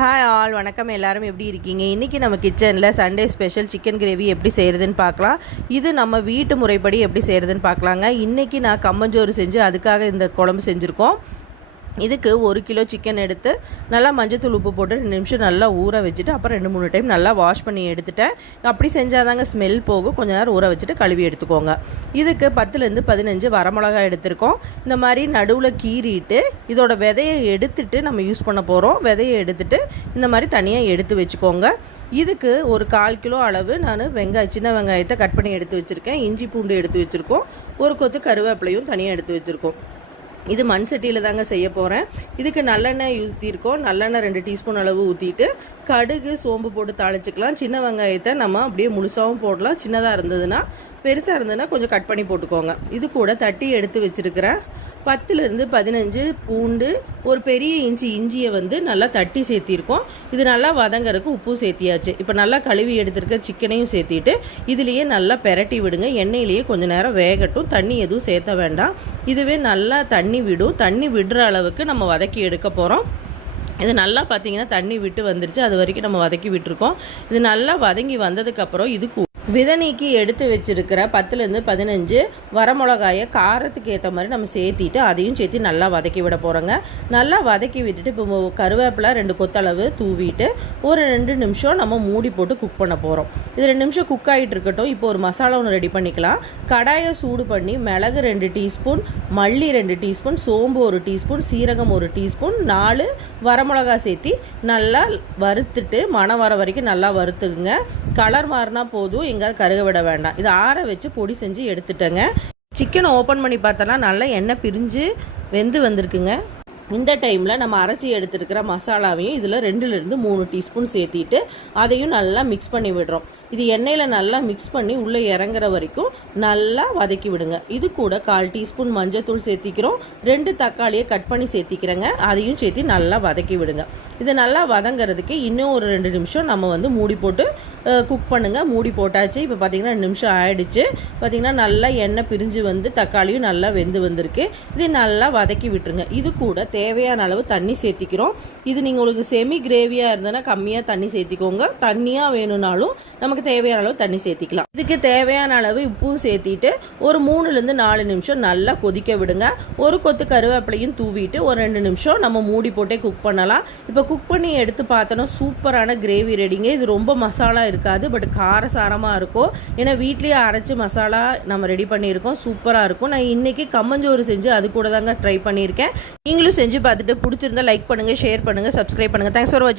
Hi all வணக்கம். எல்லாரும் எப்படி இருக்கீங்க? இன்றைக்கி நம்ம கிச்சனில் சண்டே ஸ்பெஷல் சிக்கன் கிரேவி எப்படி செய்கிறதுன்னு பார்க்கலாம். இது நம்ம வீட்டு முறைப்படி எப்படி செய்கிறதுன்னு பார்க்கலாங்க. இன்றைக்கி நான் கம்மஞ்சோறு செஞ்சு அதுக்காக இந்த குழம்பு செஞ்சுருக்கோம். இதுக்கு 1 கிலோ சிக்கன் எடுத்து நல்லா மஞ்சத்தூள் உப்பு போட்டு 2 நிமிஷம் நல்லா ஊற வச்சுட்டு அப்புறம் 2-3 டைம் நல்லா வாஷ் பண்ணி எடுத்துட்டேன். அப்படி செஞ்சால் தாங்க ஸ்மெல் போகும். கொஞ்சம் நேரம் ஊற வச்சுட்டு கழுவி எடுத்துக்கோங்க. இதுக்கு 10லேருந்து 15 வரமிளகாய் எடுத்துருக்கோம். இந்த மாதிரி நடுவில் கீறிட்டு இதோட விதையை எடுத்துட்டு நம்ம யூஸ் பண்ண போகிறோம். விதையை எடுத்துட்டு இந்த மாதிரி தனியாக எடுத்து வச்சுக்கோங்க. இதுக்கு ஒரு 1/4 கிலோ அளவு நான் சின்ன வெங்காயத்தை கட் பண்ணி எடுத்து வச்சுருக்கேன். இஞ்சி பூண்டு எடுத்து வச்சுருக்கோம். ஒரு கொத்து கருவேப்பிலையும் தனியாக எடுத்து வச்சுருக்கோம். இது மண் சட்டியில் தாங்க செய்ய போகிறேன். இதுக்கு நல்லெண்ணெய் ஊற்றிருக்கோம். நல்லெண்ணெய் 2 டீஸ்பூன் அளவு ஊற்றிட்டு கடுகு சோம்பு போட்டு தாளிச்சிக்கலாம். சின்ன வெங்காயத்தை நம்ம அப்படியே முழுசாகவும் போடலாம். சின்னதாக இருந்ததுன்னா, பெருசாக இருந்ததுன்னா கொஞ்சம் கட் பண்ணி போட்டுக்கோங்க. இது கூட தட்டி எடுத்து வச்சுருக்கிறேன் 10லேருந்து 15 பூண்டு, ஒரு பெரிய இஞ்சியை நல்லா தட்டி சேர்த்திருக்கோம். இது நல்லா வதங்கறதுக்கு உப்பு சேர்த்தியாச்சு. இப்போ நல்லா கழுவி எடுத்துருக்க சிக்கனையும் சேர்த்திட்டு இதுலேயே நல்லா பெரட்டி விடுங்க. எண்ணெயிலேயே கொஞ்சம் நேரம் வேகட்டும். தண்ணி எதுவும் சேர்த்த வேண்டாம். இதுவே நல்லா தண்ணி விடும். தண்ணி விடுற அளவுக்கு நம்ம வதக்கி எடுக்க போகிறோம். இது நல்லா பார்த்தீங்கன்னா தண்ணி விட்டு வந்துருச்சு. அது வரைக்கும் நம்ம வதக்கி விட்டுருக்கோம். இது நல்லா வதங்கி வந்ததுக்கப்புறம் இதுக்கு விதை நீக்கி எடுத்து வச்சுருக்கிற 10லேருந்து 15 வரமிளகாயை காரத்துக்கு ஏற்ற மாதிரி நம்ம சேர்த்திட்டு அதையும் சேர்த்து நல்லா வதக்கி விட போகிறோங்க. நல்லா வதக்கி விட்டுட்டு இப்போ கருவேப்பிலை 2 கொத்தளவு தூவிட்டு ஒரு 2 நிமிஷம் நம்ம மூடி போட்டு குக் பண்ண போகிறோம். இது 2 நிமிஷம் குக் ஆகிட்டு இருக்கட்டும். இப்போ ஒரு மசாலா ஒன்று ரெடி பண்ணிக்கலாம். கடாயை சூடு பண்ணி மிளகு 2 டீஸ்பூன், மல்லி 2 டீஸ்பூன், சோம்பு 1 டீஸ்பூன், சீரகம் 1 டீஸ்பூன், 4 வரமிளகா சேர்த்தி நல்லா வறுத்துட்டு மணம் வர வரைக்கும் நல்லா வறுத்துக்குங்க. கலர் மாறினா போதும், எங்கேயாவது கருக விட வேண்டாம். இதை ஆற வச்சு பொடி செஞ்சு எடுத்துட்டேங்க. சிக்கனை ஓப்பன் பண்ணி பார்த்தோன்னா நல்லா எண்ணெய் பிரிஞ்சு வெந்து வந்திருக்குங்க. இந்த டைமில் நம்ம அரைச்சி எடுத்துருக்கிற மசாலாவையும் இதில் 2லேருந்து 3 டீஸ்பூன் சேர்த்திட்டு அதையும் நல்லா மிக்ஸ் பண்ணி விடுறோம். இது எண்ணெயில் நல்லா மிக்ஸ் பண்ணி உள்ளே இறங்குற வரைக்கும் நல்லா வதக்கி விடுங்க. இது கூட 1/4 டீஸ்பூன் மஞ்சத்தூள் சேர்த்திக்கிறோம். 2 தக்காளியை கட் பண்ணி சேர்த்திக்கிறேங்க. அதையும் சேர்த்து நல்லா வதக்கி விடுங்க. இது நல்லா வதங்கிறதுக்கு இன்னும் ஒரு 2 நிமிஷம் நம்ம மூடி போட்டு குக் பண்ணுங்கள். மூடி போட்டாச்சு. இப்போ பார்த்திங்கன்னா 2 நிமிஷம் ஆகிடுச்சு. பார்த்திங்கன்னா நல்லா எண்ணெய் பிரிஞ்சு வந்து தக்காளியும் நல்லா வெந்து வந்திருக்கு. இது நல்லா வதக்கி விட்டுருங்க. இது கூட தேவையான அளவு தண்ணி சேர்த்திக்கிறோம். இது நீங்கள் உங்களுக்கு செமி கிரேவியாக இருந்ததுன்னா கம்மியாக தண்ணி சேர்த்திக்கோங்க. தண்ணியாக வேணும்னாலும் நமக்கு தேவையான அளவு தண்ணி சேர்த்திக்கலாம். இதுக்கு தேவையான அளவு உப்பும் சேர்த்திட்டு ஒரு 3லேருந்து 4 நிமிஷம் நல்லா கொதிக்க விடுங்க. ஒரு கொத்து கருவேப்பிலையும் தூவிட்டு ஒரு 2 நிமிஷம் நம்ம மூடி போட்டே குக் பண்ணலாம். இப்போ குக் பண்ணி எடுத்து பார்த்தோன்னா சூப்பரான கிரேவி ரெடிங்க. இது ரொம்ப மசாலா இருக்காது, பட் காரசாரமாக இருக்கும். ஏன்னா வீட்லேயே அரைச்சி மசாலா நம்ம ரெடி பண்ணியிருக்கோம். சூப்பராக இருக்கும். நான் இன்றைக்கி கம்மஞ்சோறு செஞ்சு அது கூட தாங்க ட்ரை பண்ணியிருக்கேன். நீங்களும் செஞ்சு பார்த்துட்டு பிடிச்சிருந்தா லைக் பண்ணுங்கள், ஷேர் பண்ணுங்கள், சப்ஸ்கிரைப் பண்ணுங்கள். தேங்க்ஸ் ஃபார் வாட்சிங்.